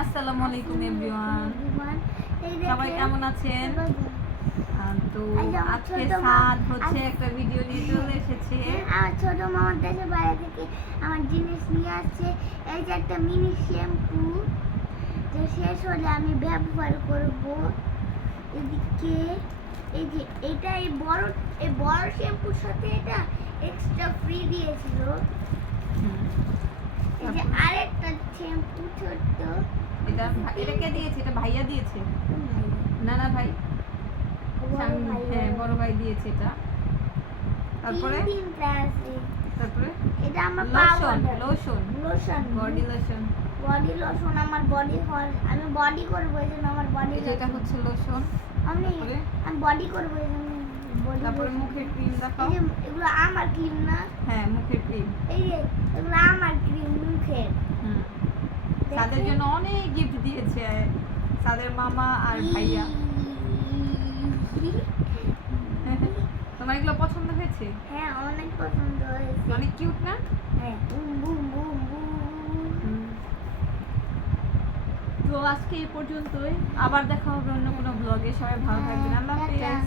আসসালামু আলাইকুম এভরিওয়ান, সবাই কেমন আছেন? তো আজকে সাদ হচ্ছে একটা ভিডিও নিয়ে চলে এসেছে। আমার ছোট মামার দেশে বাইরে থেকে আমার জিনিস নিয়ে আসছে। এই যে একটা মিনি শ্যাম্পু, যে শেষ হলে আমি ব্যবহার করব। এদিকে এই যে এটা এই বড় শ্যাম্পুর সাথে এটা এক্সট্রা ফ্রি দিয়েছিল। এই যে আরেকটা শ্যাম্পু ছোট্ট, এটা কে দিয়েছে? এটা ভাইয়া দিয়েছে? না ভাই, হ্যাঁ বড় ভাই দিয়েছে এটা। তারপরে এটা আমার লোশন বডি লোশন। আমার বডি আমি বডি করবো, এই জন্য আমার বডি এটা হচ্ছে লোশন। আমি বডি করবো, এই জন্য তারপরে মুখের ক্রিম দেখাও। এগুলো আমার ক্রিম না? হ্যাঁ মুখের ক্রিম। এই যে এগুলো আমার ক্রিম মুখের। তাদের জন্য অনেক গিফট দিয়েছে তাদের মামা আর ভাইয়া। তোমার এগুলো পছন্দ হয়েছে? হ্যাঁ অনেক পছন্দ হয়েছে, অনেক কিউট না? হ্যাঁ বুম বুম বুম বুম। তো আজকে এই পর্যন্তই, আবার দেখা হবে অন্য কোনো ব্লগে। সবাই ভালো থাকবেন, আল্লাহ হাফেজ।